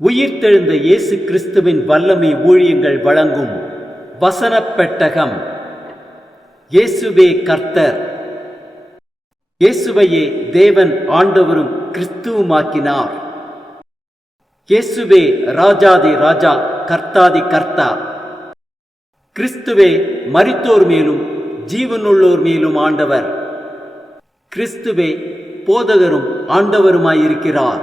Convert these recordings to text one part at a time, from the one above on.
உயிர்த்தெழுந்த இயேசு கிறிஸ்துவின் வல்லமை ஊழியங்கள் வழங்கும் வசனப் பெட்டகம். இயேசுவே கர்த்தர். இயேசுவையே தேவன் ஆண்டவரும் கிறிஸ்துவுமாக்கினார். இயேசுவே ராஜாதி ராஜா, கர்த்தாதி கர்த்தா. கிறிஸ்துவே மரித்தோர் மேலும் ஜீவனுள்ளோர் மேலும் ஆண்டவர். கிறிஸ்துவே போதகரும் ஆண்டவருமாயிருக்கிறார்.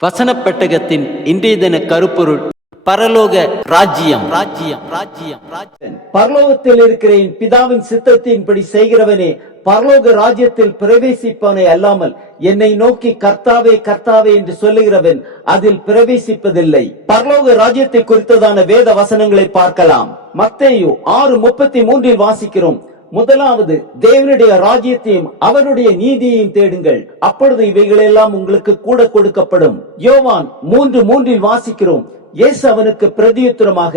வசனப் பெட்டகத்தின் இன்றைய தின கருப்பொருள்: பரலோக ராஜ்யம். ராஜ்யம் ராஜ்யம் ராஜ்யம். பரலோகத்தில் இருக்கிற என் பிதாவின் சித்தத்தின்படி செய்கிறவனே பரலோக ராஜ்யத்தில் பிரவேசிப்பவனே அல்லாமல் என்னை நோக்கி கர்த்தாவே கர்த்தாவே என்று சொல்லுகிறவன் அதில் பிரவேசிப்பதில்லை. பரலோக ராஜ்யத்தை குறித்ததான வேத வசனங்களை பார்க்கலாம். மத்தேயு 6:33 வாசிக்கிறோம்: முதலாவது தேவனுடைய ராஜ்யத்தையும் அவருடைய நீதியையும் தேடுங்கள், அப்பொழுது இவைகளெல்லாம் உங்களுக்கு கூட கொடுக்கப்படும். யோவான் 3:3 வாசிக்கிறோம்: இயேசு அவனுக்கு பிரதியுத்தரமாக,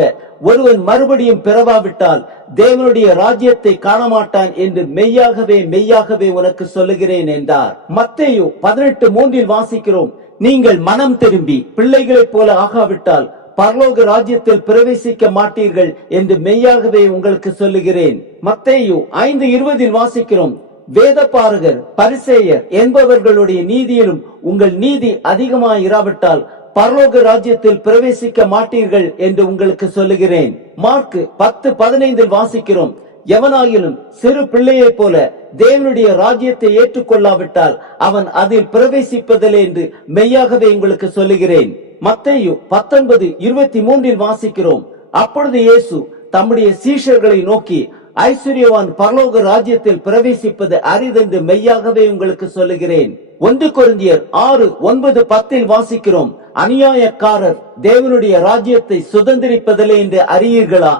ஒருவன் மறுபடியும் பிறவாவிட்டால் தேவனுடைய ராஜ்யத்தை காணமாட்டான் என்று மெய்யாகவே மெய்யாகவே உனக்கு சொல்லுகிறேன் என்றார். மத்தேயு 18:3 வாசிக்கிறோம்: நீங்கள் மனம் திரும்பி பிள்ளைகளைப் போல ஆகாவிட்டால் பரலோக ராஜ்யத்தில் பிரவேசிக்க மாட்டீர்கள் என்று மெய்யாகவே உங்களுக்கு சொல்லுகிறேன். மத்தேயு 5:20 வாசிக்கிறோம்: வேதபாரகர் பரிசேயர் என்பவர்களுடைய நீதியிலும் உங்கள் நீதி அதிகமாயிராவிட்டால் பரலோக ராஜ்யத்தில் பிரவேசிக்க மாட்டீர்கள் என்று உங்களுக்கு சொல்லுகிறேன். மார்க் 10:15 வாசிக்கிறோம்: எவனாயிலும் சிறு பிள்ளையைப் போல தேவனுடைய ராஜ்யத்தை ஏற்றுக்கொள்ளாவிட்டால் அவன் அதில் பிரவேசிப்பதில்லை என்று மெய்யாகவே உங்களுக்கு சொல்லுகிறேன். மத்தேயு 19:23 வாசிக்கிறோம்: அப்பொழுது இயேசு தம்முடைய சீஷர்களை நோக்கி, ஐஸ்வர்யவான் பரலோக ராஜ்யத்தில் பிரவேசிப்பது அரிதென்று மெய்யாகவே உங்களுக்கு சொல்லுகிறேன். 1 கொரிந்தியர் 6:9-10 வாசிக்கிறோம்: அநியாயக்காரர் தேவனுடைய ராஜ்யத்தை சுதந்திரிப்பதில்லை என்று அறியீர்களா?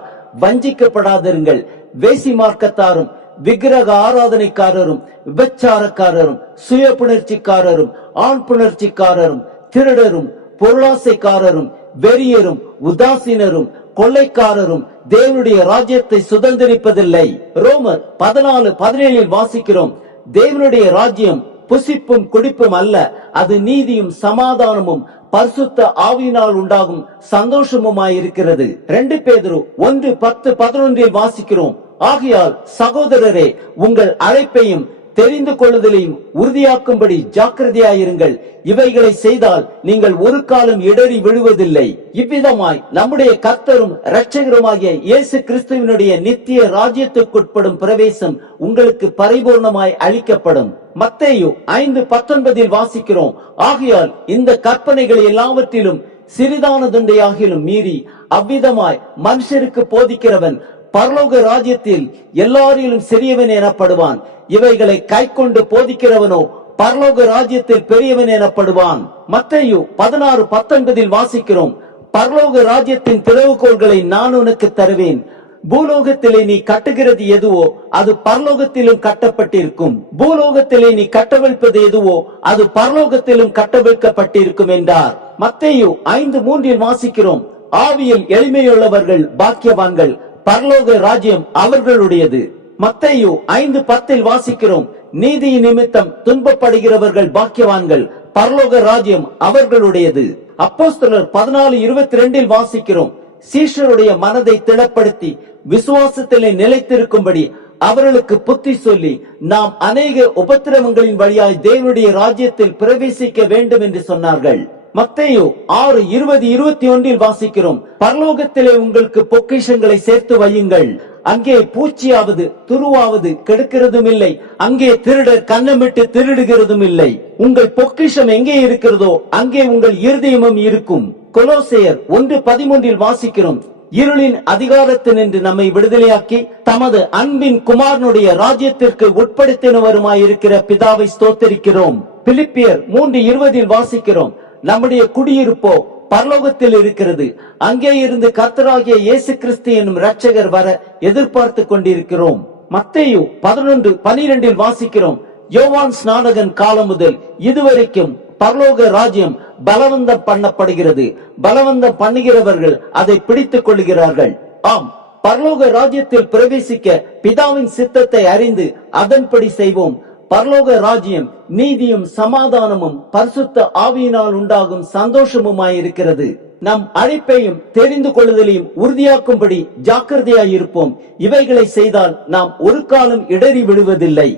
வஞ்சிக்கப்படாதிருங்கள். வேசி மார்க்கத்தாரும் விக்கிரக ஆராதனைக்காரரும் விபச்சாரக்காரரும் சுய புணர்ச்சிக்காரரும் ஆண் புணர்ச்சிக்காரரும் திருடரும் பொருளாசைக்காரரும் வெறியரும் உதாசீனரும் கொள்ளைக்காரரும் தேவனுடைய ராஜ்யத்தை சுதந்திரிப்பதில்லை. ரோமர் 14:17 வாசிக்கிறோம்: தேவனுடைய ராஜ்யம் புசிப்பும் குடிப்பும் அல்ல, அது நீதியும் சமாதானமும் பரிசுத்த ஆவியினால் உண்டாகும் சந்தோஷமுமாயிருக்கிறது. 2 பேதுரு 1:10-11 வாசிக்கிறோம்: ஆகையால் சகோதரரே, உங்கள் அழைப்பையும் தெரிந்து கொள்ளுதலையும் உறுதியாக்கும்படி ஜாக்கிரதையாயிருங்கள். இவைகளை செய்தால் நீங்கள் ஒரு காலம் இடறி விழுவதில்லை. இவ்விதமாய் நம்முடைய கர்த்தரும் இரட்சகருமாகிய இயேசு கிறிஸ்துவினுடைய நித்திய ராஜ்யத்துக்குட்படும் பிரவேசம் உங்களுக்கு பரிபூர்ணமாய் அளிக்கப்படும். மத்தேயு 5:19 வாசிக்கிறோம்: ஆகையால் இந்த கற்பனைகள் எல்லாவற்றிலும் சிறிதானதுண்டையாகிலும் மீறி அவ்விதமாய் மனுஷருக்கு போதிக்கிறவன் பரலோக ராஜ்யத்தில் எல்லாரிலும் சிறியவன் எனப்படுவான். இவைகளை கைக்கொண்டு போதிக்கிறவனோ பரலோக ராஜ்யத்தில் பெரியவன் எனப்படுவான். மத்தேயு 16:19 வாசிக்கிறோம்: பரலோக ராஜ்யத்தின் திறவுகோல்களை நான் உனக்கு தருவேன். பூலோகத்திலே நீ கட்டுகிறது எதுவோ அது பரலோகத்திலும் கட்டப்பட்டிருக்கும், பூலோகத்திலே நீ கட்டவிழ்ப்பது எதுவோ அது பரலோகத்திலும் கட்டவிழ்க்கப்பட்டிருக்கும் என்றார். மத்தேயு 5:3 வாசிக்கிறோம்: ஆவியில் எளிமையுள்ளவர்கள் பாக்கியவான்கள், பரலோக ராஜ்யம் அவர்களுடையது. மத்தேயு 5:10 வாசிக்கிறோம்: நீதி நிமித்தம் துன்பப்படுகிறவர்கள் பாக்கியவான்கள், பரலோக ராஜ்யம் அவர்களுடையது. அப்போஸ்தலர் 14:22 வாசிக்கிறோம்: சீஷருடைய மனதை திடப்படுத்தி விசுவாசத்திலே நிலைத்திருக்கும்படி அவர்களுக்கு புத்தி சொல்லி நாம் அநேக உபத்திரவங்களின் வழியாய் தேவனுடைய ராஜ்யத்தில் பிரவேசிக்க வேண்டும் என்று சொன்னார்கள். மத்தேயு 6:20-21 வாசிக்கிறோம்: பரலோகத்திலே உங்களுக்கு பொக்கிஷங்களை சேர்த்து வையுங்கள், அங்கே பூச்சியாவது துருவாவது கெடுக்கிறதும் இல்லை, அங்கே திருடர் கன்னமிட்டு திருடுகிறதும் இல்லை. உங்கள் பொக்கிஷம் எங்கே இருக்கிறதோ அங்கே உங்கள் இருதயமும் இருக்கும். கொலோசையர் 1:13 வாசிக்கிறோம்: இருளின் அதிகாரத்தினின்று நம்மை விடுதலையாக்கி தமது அன்பின் குமாரனுடைய ராஜ்யத்திற்கு உட்படுத்தினவருமாயிருக்கிற பிதாவை ஸ்தோத்தரிக்கிறோம். பிலிப்பியர் 3:20 வாசிக்கிறோம்: நம்முடைய குடியிருப்போ பரலோகத்தில் இருக்கிறது, அங்கே இருந்து கர்த்தராகிய இயேசு கிறிஸ்து என்னும் இரட்சகர் வர எதிர்பார்த்து கொண்டிருக்கிறோம். மத்தேயு 11:12 வாசிக்கிறோம்: யோவான் ஸ்நானகன் காலம் முதல் இதுவரைக்கும் பரலோக ராஜ்யம் பலவந்தம் பண்ணப்படுகிறது, பலவந்தம் பண்ணுகிறவர்கள் அதை பிடித்துக் கொள்கிறார்கள். ஆம், பரலோக ராஜ்யத்தில் பிரவேசிக்க பிதாவின் சித்தத்தை அறிந்து அதன்படி செய்வோம். பரலோக ராஜ்யம் நீதியும் சமாதானமும் பரிசுத்த ஆவியினால் உண்டாகும் சந்தோஷமுமாயிருக்கிறது. நம் அழைப்பையும் தெரிந்து கொள்ளுதலையும் உறுதியாக்கும்படி ஜாக்கிரதையாயிருப்போம். இவைகளை செய்தால் நாம் ஒரு காலம் இடறி விடுவதில்லை.